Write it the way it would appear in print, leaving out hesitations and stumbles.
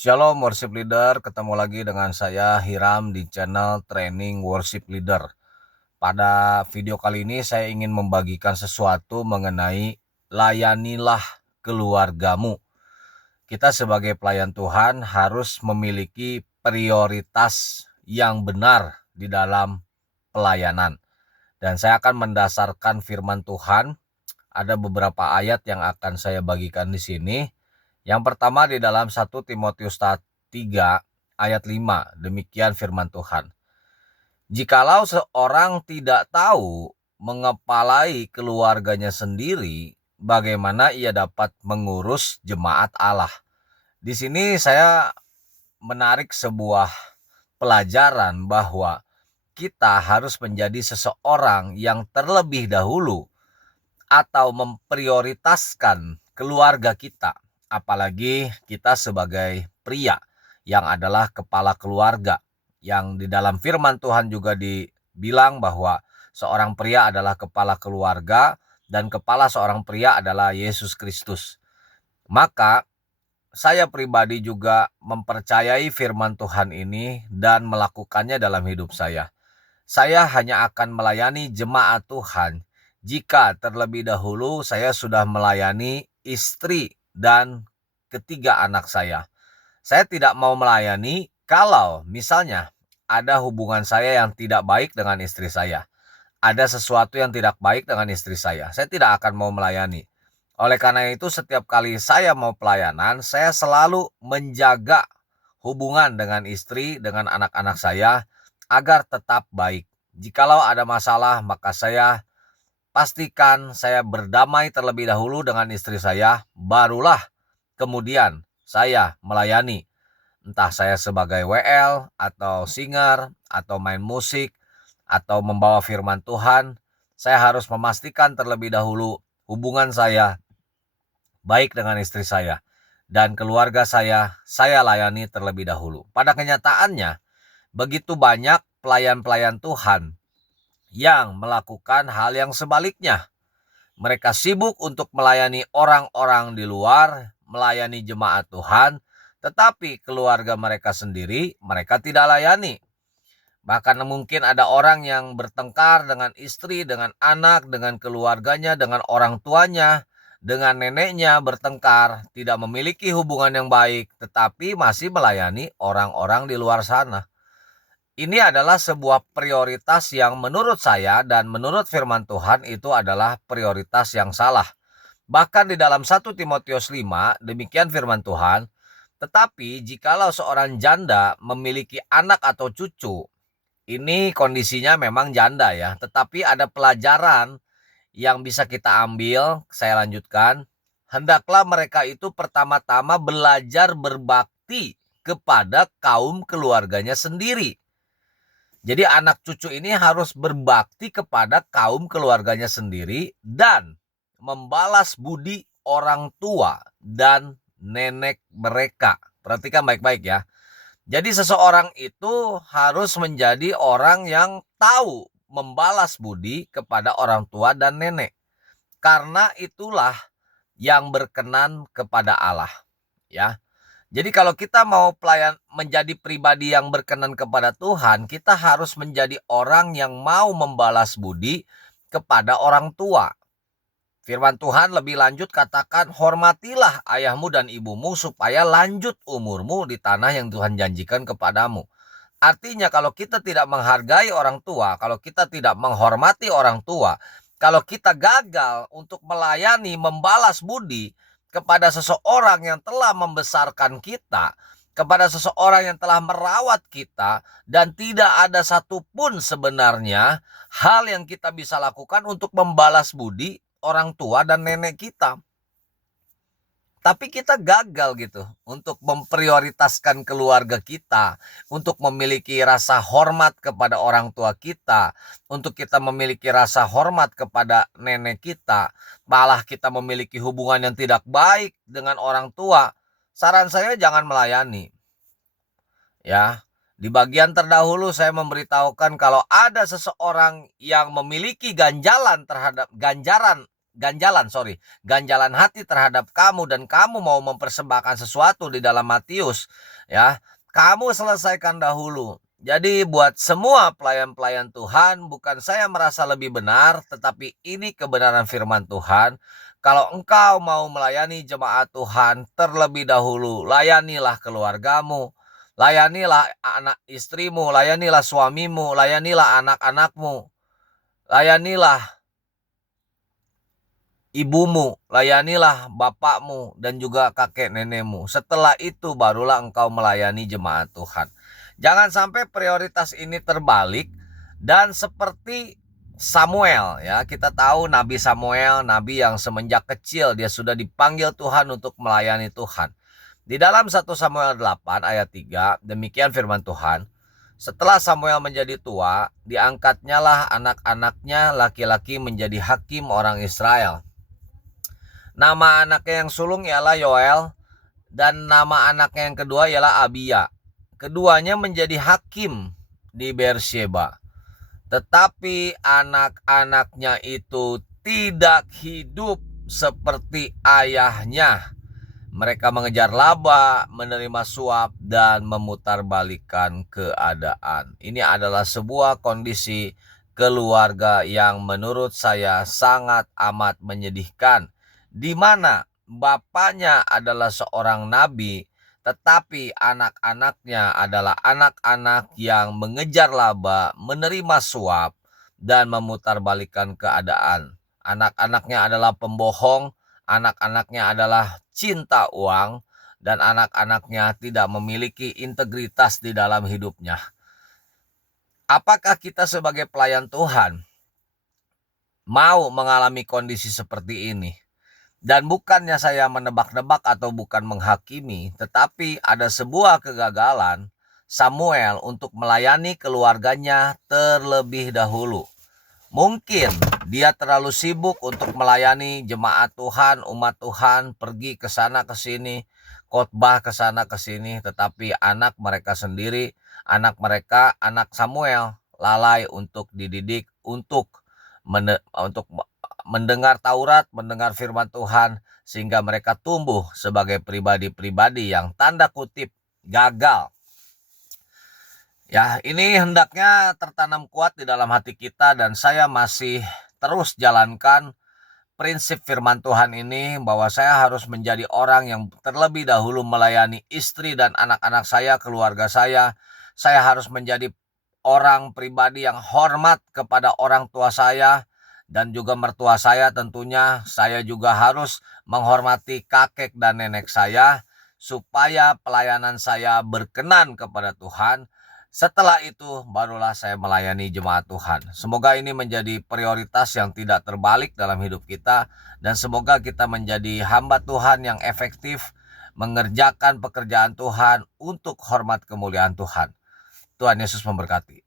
Shalom worship leader, ketemu lagi dengan saya Hiram di channel Training Worship Leader. Pada video kali ini saya ingin membagikan sesuatu mengenai layanilah keluargamu. Kita sebagai pelayan Tuhan harus memiliki prioritas yang benar di dalam pelayanan. Dan saya akan mendasarkan firman Tuhan. Ada beberapa ayat yang akan saya bagikan di sini. Yang pertama di dalam 1 Timotius 3 ayat 5. Demikian firman Tuhan. Jikalau seorang tidak tahu mengepalai keluarganya sendiri, bagaimana ia dapat mengurus jemaat Allah? Di sini saya menarik sebuah pelajaran bahwa kita harus menjadi seseorang yang terlebih dahulu atau memprioritaskan keluarga kita, apalagi kita sebagai pria yang adalah kepala keluarga, yang di dalam firman Tuhan juga dibilang bahwa seorang pria adalah kepala keluarga dan kepala seorang pria adalah Yesus Kristus. Maka saya pribadi juga mempercayai firman Tuhan ini dan melakukannya dalam hidup saya. Saya hanya akan melayani jemaat Tuhan jika terlebih dahulu saya sudah melayani istri dan ketiga anak saya. Saya tidak mau melayani kalau misalnya ada hubungan saya yang tidak baik dengan istri saya. Ada sesuatu yang tidak baik dengan istri saya. Saya tidak akan mau melayani. Oleh karena itu setiap kali saya mau pelayanan, saya selalu menjaga hubungan dengan istri, dengan anak-anak saya agar tetap baik. Jikalau ada masalah, maka saya pastikan saya berdamai terlebih dahulu dengan istri saya, barulah kemudian saya melayani. Entah saya sebagai WL, atau singer, atau main musik, atau membawa firman Tuhan, saya harus memastikan terlebih dahulu hubungan saya baik dengan istri saya. Dan keluarga saya layani terlebih dahulu. Pada kenyataannya, begitu banyak pelayan-pelayan Tuhan yang melakukan hal yang sebaliknya. Mereka sibuk untuk melayani orang-orang di luar, melayani jemaat Tuhan, tetapi keluarga mereka sendiri mereka tidak layani. Bahkan mungkin ada orang yang bertengkar dengan istri, dengan anak, dengan keluarganya, dengan orang tuanya, dengan neneknya bertengkar, tidak memiliki hubungan yang baik, tetapi masih melayani orang-orang di luar sana. Ini adalah sebuah prioritas yang menurut saya dan menurut firman Tuhan itu adalah prioritas yang salah. Bahkan di dalam 1 Timotius 5, demikian firman Tuhan, tetapi jikalau seorang janda memiliki anak atau cucu, ini kondisinya memang janda ya, tetapi ada pelajaran yang bisa kita ambil, saya lanjutkan. Hendaklah mereka itu pertama-tama belajar berbakti kepada kaum keluarganya sendiri. Jadi anak cucu ini harus berbakti kepada kaum keluarganya sendiri dan membalas budi orang tua dan nenek mereka. Perhatikan baik-baik ya. Jadi seseorang itu harus menjadi orang yang tahu membalas budi kepada orang tua dan nenek. Karena itulah yang berkenan kepada Allah, ya. Jadi kalau kita mau menjadi pribadi yang berkenan kepada Tuhan, kita harus menjadi orang yang mau membalas budi kepada orang tua. Firman Tuhan lebih lanjut katakan, hormatilah ayahmu dan ibumu supaya lanjut umurmu di tanah yang Tuhan janjikan kepadamu. Artinya kalau kita tidak menghargai orang tua, kalau kita tidak menghormati orang tua, kalau kita gagal untuk melayani, membalas budi kepada seseorang yang telah membesarkan kita, kepada seseorang yang telah merawat kita, dan tidak ada satupun sebenarnya hal yang kita bisa lakukan untuk membalas budi orang tua dan nenek kita. Tapi kita gagal gitu untuk memprioritaskan keluarga kita, untuk memiliki rasa hormat kepada orang tua kita, untuk kita memiliki rasa hormat kepada nenek kita, malah kita memiliki hubungan yang tidak baik dengan orang tua. Saran saya jangan melayani. Ya, di bagian terdahulu saya memberitahukan kalau ada seseorang yang memiliki ganjaran ganjalan hati terhadap kamu dan kamu mau mempersembahkan sesuatu di dalam Matius, ya, kamu selesaikan dahulu. Jadi buat semua pelayan-pelayan Tuhan, bukan saya merasa lebih benar, tetapi ini kebenaran firman Tuhan. Kalau engkau mau melayani jemaat Tuhan, terlebih dahulu layanilah keluargamu, layanilah anak istrimu, layanilah suamimu, layanilah anak-anakmu, layanilah ibumu, layanilah bapakmu dan juga kakek nenekmu. Setelah itu barulah engkau melayani jemaat Tuhan. Jangan sampai prioritas ini terbalik dan seperti Samuel, ya, kita tahu Nabi Samuel, nabi yang semenjak kecil dia sudah dipanggil Tuhan untuk melayani Tuhan. Di dalam 1 Samuel 8 ayat 3, demikian firman Tuhan. Setelah Samuel menjadi tua, diangkatnya lah anak-anaknya laki-laki menjadi hakim orang Israel. Nama anaknya yang sulung ialah Yoel dan nama anaknya yang kedua ialah Abia. Keduanya menjadi hakim di Beersheba. Tetapi anak-anaknya itu tidak hidup seperti ayahnya. Mereka mengejar laba, menerima suap, dan memutarbalikkan keadaan. Ini adalah sebuah kondisi keluarga yang menurut saya sangat amat menyedihkan, di mana bapaknya adalah seorang nabi, tetapi anak-anaknya adalah anak-anak yang mengejar laba, menerima suap, dan memutarbalikkan keadaan. Anak-anaknya adalah pembohong, anak-anaknya adalah cinta uang, dan anak-anaknya tidak memiliki integritas di dalam hidupnya. Apakah kita sebagai pelayan Tuhan mau mengalami kondisi seperti ini? Dan bukannya saya menebak-nebak atau bukan menghakimi, tetapi ada sebuah kegagalan Samuel untuk melayani keluarganya terlebih dahulu. Mungkin dia terlalu sibuk untuk melayani jemaat Tuhan, umat Tuhan, pergi ke sana ke sini, khotbah ke sana ke sini, tetapi anak mereka sendiri, anak Samuel lalai untuk dididik, untuk mendengar Taurat, mendengar firman Tuhan, sehingga mereka tumbuh sebagai pribadi-pribadi yang tanda kutip gagal. Ya, ini hendaknya tertanam kuat di dalam hati kita, dan saya masih terus jalankan prinsip firman Tuhan ini, bahwa saya harus menjadi orang yang terlebih dahulu melayani istri dan anak-anak saya, keluarga saya. Saya harus menjadi orang pribadi yang hormat kepada orang tua saya dan juga mertua saya tentunya. Saya juga harus menghormati kakek dan nenek saya supaya pelayanan saya berkenan kepada Tuhan. Setelah itu barulah saya melayani jemaat Tuhan. Semoga ini menjadi prioritas yang tidak terbalik dalam hidup kita, dan semoga kita menjadi hamba Tuhan yang efektif mengerjakan pekerjaan Tuhan untuk hormat kemuliaan Tuhan. Tuhan Yesus memberkati.